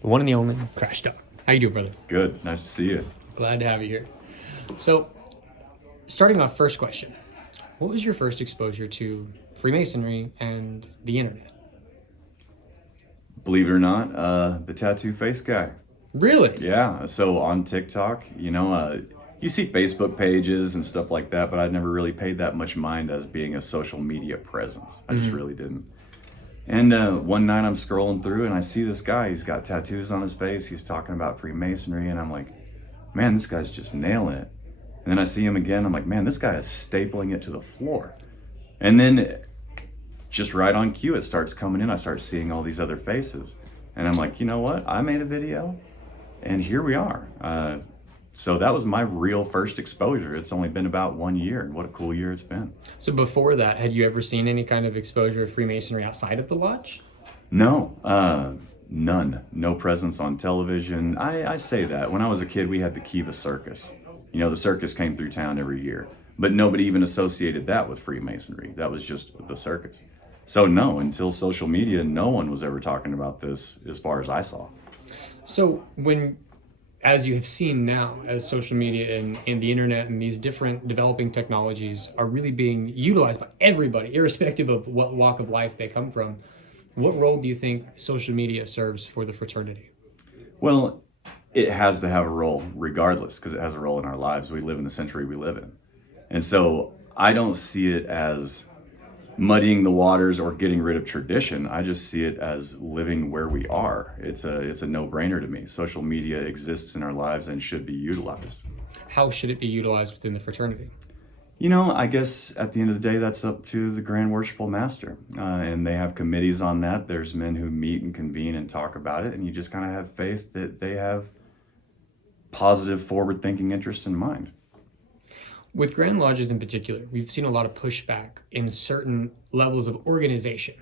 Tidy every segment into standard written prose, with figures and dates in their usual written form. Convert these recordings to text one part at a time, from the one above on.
the one and the only KrashDog. How you doing, brother? Good. Nice to see you. Glad to have you here. So, starting off, first question. What was your first exposure to Freemasonry and the internet? Believe it or not, the tattoo face guy. Really? Yeah. So on TikTok, you see Facebook pages and stuff like that, but I'd never really paid that much mind as being a social media presence. I just really didn't. And one night I'm scrolling through and I see this guy. He's got tattoos on his face. He's talking about Freemasonry, and I'm like, man, this guy's just nailing it. And then I see him again. I'm like, man, this guy is stapling it to the floor. And then just right on cue, it starts coming in. I start seeing all these other faces. And I'm like, you know what? I made a video and here we are. So that was my real first exposure. It's only been about 1 year, and what a cool year it's been. So before that, had you ever seen any kind of exposure of Freemasonry outside of the lodge? No, none. No presence on television. I say that. When I was a kid, we had the Kiva Circus. The circus came through town every year, but nobody even associated that with Freemasonry. That was just the circus. So no, until social media, no one was ever talking about this as far as I saw. So as you have seen now, as social media and the internet and these different developing technologies are really being utilized by everybody, irrespective of what walk of life they come from, what role do you think social media serves for the fraternity? Well, it has to have a role regardless, because it has a role in our lives. We live in the century we live in. And so I don't see it as muddying the waters or getting rid of tradition. I just see it as living where we are. It's a no-brainer to me. Social media exists in our lives and should be utilized. How should it be utilized within the fraternity? I guess at the end of the day, that's up to the Grand Worshipful Master. And they have committees on that. There's men who meet and convene and talk about it. And you just kind of have faith that they have positive, forward-thinking interest in mind. With Grand Lodges in particular, we've seen a lot of pushback in certain levels of organization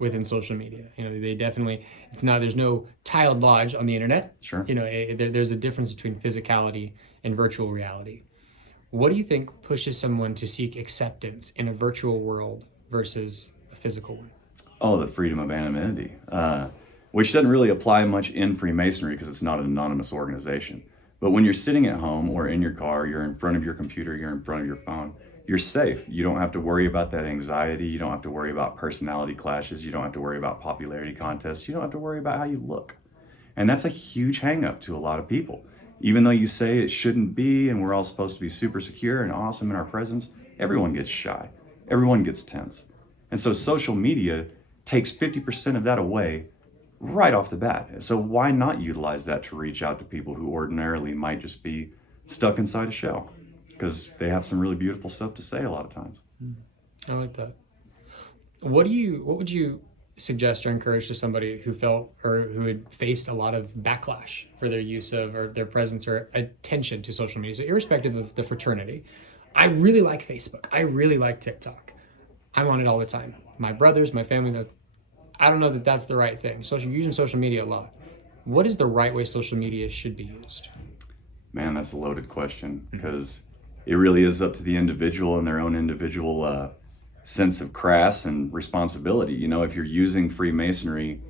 within social media. They definitely, there's no tiled lodge on the internet. Sure. There's a difference between physicality and virtual reality. What do you think pushes someone to seek acceptance in a virtual world versus a physical one? Oh, the freedom of anonymity, which doesn't really apply much in Freemasonry because it's not an anonymous organization. But when you're sitting at home or in your car, you're in front of your computer, you're in front of your phone, you're safe. You don't have to worry about that anxiety. You don't have to worry about personality clashes. You don't have to worry about popularity contests. You don't have to worry about how you look. And that's a huge hang up to a lot of people. Even though you say it shouldn't be and we're all supposed to be super secure and awesome in our presence, everyone gets shy. Everyone gets tense. And so social media takes 50% of that away right off the bat. So why not utilize that to reach out to people who ordinarily might just be stuck inside a shell? Because they have some really beautiful stuff to say a lot of times. I like that. What would you suggest or encourage to somebody who felt or who had faced a lot of backlash for their use of or their presence or attention to social media? So irrespective of the fraternity, I really like Facebook. I really like TikTok. I'm on it all the time. My brothers, my family, I don't know that that's the right thing. Using social media a lot. What is the right way social media should be used? Man, that's a loaded question, because it really is up to the individual and their own individual sense of crass and responsibility. If you're using Freemasonry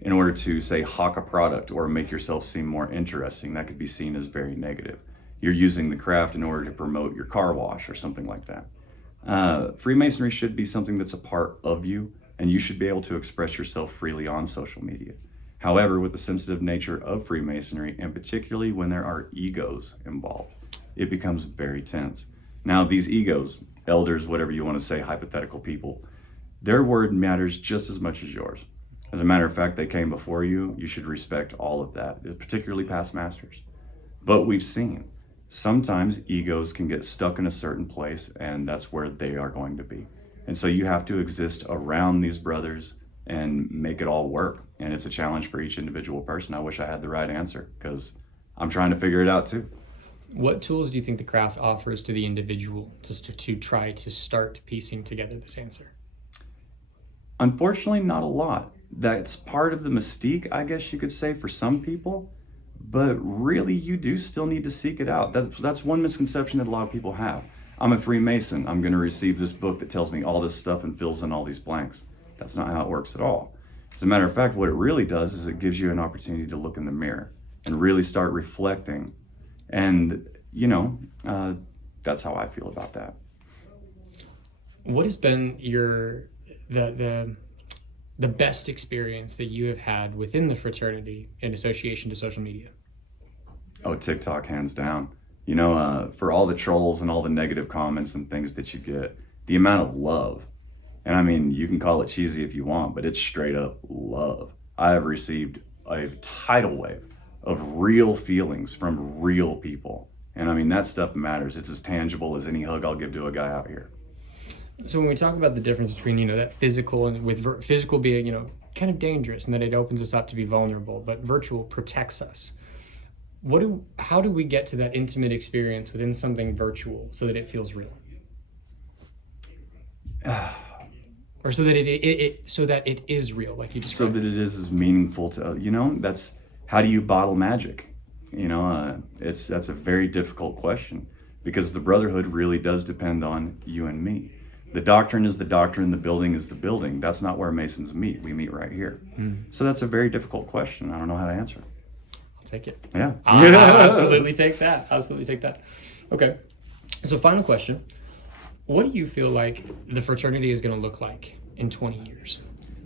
in order to, say, hawk a product or make yourself seem more interesting, that could be seen as very negative. You're using the craft in order to promote your car wash or something like that. Freemasonry should be something that's a part of you, and you should be able to express yourself freely on social media. However, with the sensitive nature of Freemasonry, and particularly when there are egos involved, it becomes very tense. Now, these egos, elders, whatever you want to say, hypothetical people, their word matters just as much as yours. As a matter of fact, they came before you. You should respect all of that, particularly past masters. But we've seen sometimes egos can get stuck in a certain place, and that's where they are going to be. And so you have to exist around these brothers and make it all work. And it's a challenge for each individual person. I wish I had the right answer, because I'm trying to figure it out too. What tools do you think the craft offers to the individual to try to start piecing together this answer? Unfortunately, not a lot. That's part of the mystique, I guess you could say, for some people. But really, you do still need to seek it out. That's one misconception that a lot of people have. I'm a Freemason. I'm going to receive this book that tells me all this stuff and fills in all these blanks. That's not how it works at all. As a matter of fact, what it really does is it gives you an opportunity to look in the mirror and really start reflecting. And, that's how I feel about that. What has been the best experience that you have had within the fraternity in association to social media? Oh, TikTok, hands down. For all the trolls and all the negative comments and things that you get, the amount of love, and I mean, you can call it cheesy if you want, but it's straight up love. I have received a tidal wave of real feelings from real people. And I mean, that stuff matters. It's as tangible as any hug I'll give to a guy out here. So when we talk about the difference between, that physical and with physical being, kind of dangerous and that it opens us up to be vulnerable, but virtual protects us. How do we get to that intimate experience within something virtual so that it feels real? Or so that it is real, like you described. So that it is meaningful to, that's, how do you bottle magic? That's a very difficult question, because the brotherhood really does depend on you and me. The doctrine is the doctrine, the building is the building. That's not where Masons meet. We meet right here. So that's a very difficult question. I don't know how to answer it. I'll take it. Yeah. I'll absolutely take that. Absolutely take that. Okay. So final question. What do you feel like the fraternity is going to look like in 20 years?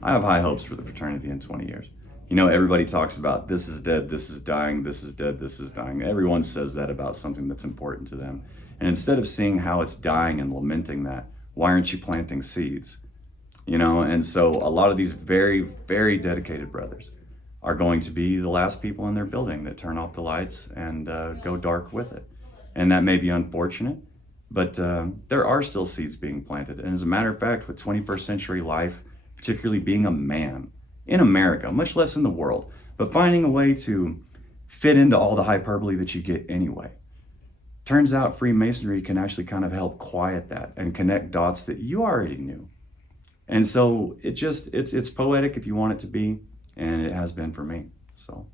I have high hopes for the fraternity in 20 years. Everybody talks about this is dead, this is dying, this is dead, this is dying. Everyone says that about something that's important to them. And instead of seeing how it's dying and lamenting that, why aren't you planting seeds? And so a lot of these very, very dedicated brothers are going to be the last people in their building that turn off the lights and go dark with it. And that may be unfortunate, but there are still seeds being planted. And as a matter of fact, with 21st century life, particularly being a man in America, much less in the world, but finding a way to fit into all the hyperbole that you get anyway. Turns out Freemasonry can actually kind of help quiet that and connect dots that you already knew. And so it's poetic if you want it to be, and it has been for me. So